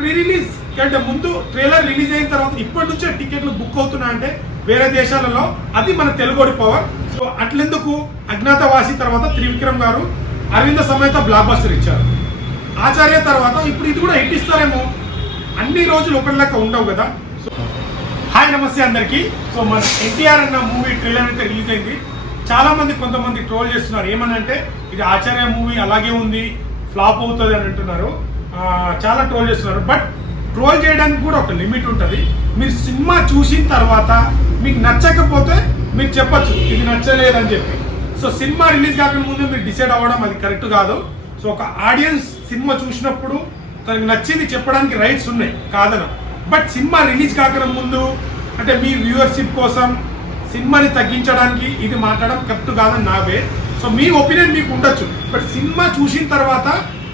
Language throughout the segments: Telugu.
ప్రీ రిలీజ్ కంటే ముందు ట్రైలర్ రిలీజ్ అయిన తర్వాత ఇప్పటి నుంచే టికెట్లు బుక్ అవుతున్నాయంటే వేరే దేశాలలో, అది మన తెలుగుడి పవర్. సో అట్లెందుకు అజ్ఞాతవాసి తర్వాత త్రివిక్రమ్ గారు అరవింద సమేత బ్లాక్ బస్టర్ ఇచ్చారు. ఆచార్య తర్వాత ఇప్పుడు ఇది కూడా హిట్ ఇస్తారేమో. అన్ని రోజులు ఒకటి లెక్క ఉండవు కదా. సో హాయ్ నమస్తే అందరికీ. సో మన ఎన్టీఆర్ అన్న మూవీ ట్రైలర్ అయితే రిలీజ్ అయింది. చాలా మంది కొంతమంది ట్రోల్ చేస్తున్నారు, ఏమనంటే ఇది ఆచార్య మూవీ అలాగే ఉంది, ఫ్లాప్ అవుతుంది అని అంటున్నారు. చాలా ట్రోల్ చేస్తున్నారు. బట్ ట్రోల్ చేయడానికి కూడా ఒక లిమిట్ ఉంటుంది. మీరు సినిమా చూసిన తర్వాత మీకు నచ్చకపోతే మీరు చెప్పచ్చు ఇది నచ్చలేదని చెప్పి. సో సినిమా రిలీజ్ కాకుండా ముందు మీరు డిసైడ్ అవ్వడం అది కరెక్ట్ కాదు. సో ఒక ఆడియన్స్ సినిమా చూసినప్పుడు తనకు నచ్చింది చెప్పడానికి రైట్స్ ఉన్నాయి, కాదన. బట్ సినిమా రిలీజ్ కాకుండా ముందు అంటే మీ వ్యూవర్షిప్ కోసం సినిమాని తగ్గించడానికి ఇది మాట్లాడడం కరెక్ట్ కాదని నా వే. సో మీ ఒపీనియన్ మీకు ఉండొచ్చు, బట్ సినిమా చూసిన తర్వాత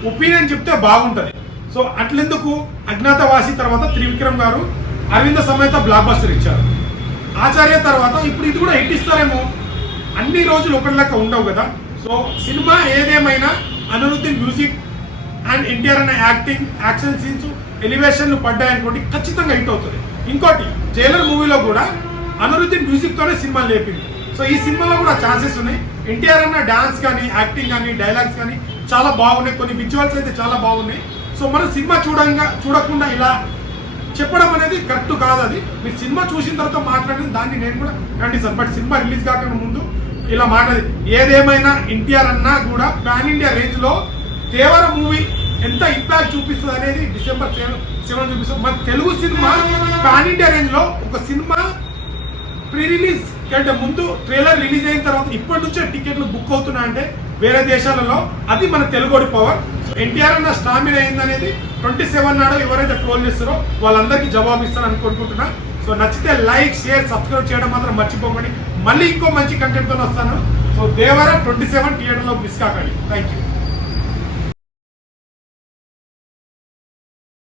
ఒపీనియన్ చెప్తే బాగుంటుంది. సో అట్లెందుకు అజ్ఞాతవాసి తర్వాత త్రివిక్రమ్ గారు అరవింద సమేత బ్లాక్ బస్టర్ ఇచ్చారు. ఆచార్య తర్వాత ఇప్పుడు ఇది కూడా హిట్ ఇస్తారేమో. అన్ని రోజులు ఒకటి లెక్క ఉండవు కదా. సో సినిమా ఏదేమైనా అనిరుద్దీన్ మ్యూజిక్ అండ్ ఎన్టీఆర్ అనే యాక్షన్ సీన్స్ ఎలివేషన్లు పడ్డాయనుకోండి, ఖచ్చితంగా హిట్ అవుతుంది. ఇంకోటి జైలర్ మూవీలో కూడా అనిరుద్దీన్ మ్యూజిక్ తోనే సినిమా లేపింది. సో ఈ సినిమాలో కూడా ఛాన్సెస్ ఉన్నాయి. ఎన్టీఆర్ అన్న డాన్స్ కానీ, యాక్టింగ్ కానీ, డైలాగ్స్ కానీ చాలా బాగున్నాయి. కొన్ని విజువల్స్ అయితే చాలా బాగున్నాయి. సో మనం సినిమా చూడకుండా ఇలా చెప్పడం అనేది కరెక్ట్ కాదు. అది మీరు సినిమా చూసిన తర్వాత మాట్లాడిన దాన్ని నేను కూడా ఖండిస్తాను. బట్ సినిమా రిలీజ్ కాకుండా ముందు ఇలా మాట్లాడి ఏదేమైనా ఎన్టీఆర్ అన్నా కూడా పాన్ ఇండియా రేంజ్లో దేవర మూవీ ఎంత ఇంపాక్ట్ చూపిస్తుంది అనేది December 7 చూపిస్తుంది. మన తెలుగు సినిమా పాన్ ఇండియా రేంజ్లో ఒక సినిమా ప్రీ రిలీజ్ కంటే ముందు ట్రైలర్ రిలీజ్ అయిన తర్వాత ఇప్పటి నుంచే టికెట్లు బుక్ అవుతున్నాయంటే వేరే దేశాలలో, అది మన తెలుగుడి పవర్. సో ఎన్టీఆర్ అన్న స్టామినా అయిందనేది 27 నాడు ఎవరైతే ట్రోల్ చేస్తారో వాళ్ళందరికీ జవాబు ఇస్తారని కోరుకుంటున్నా. సో నచ్చితే లైక్, షేర్, సబ్స్క్రైబ్ చేయడం మాత్రం మర్చిపోకండి. మళ్ళీ ఇంకో మంచి కంటెంట్తో వస్తాను. సో దేవర 27 థియేటర్లో మిస్ కాకండి. Thank you.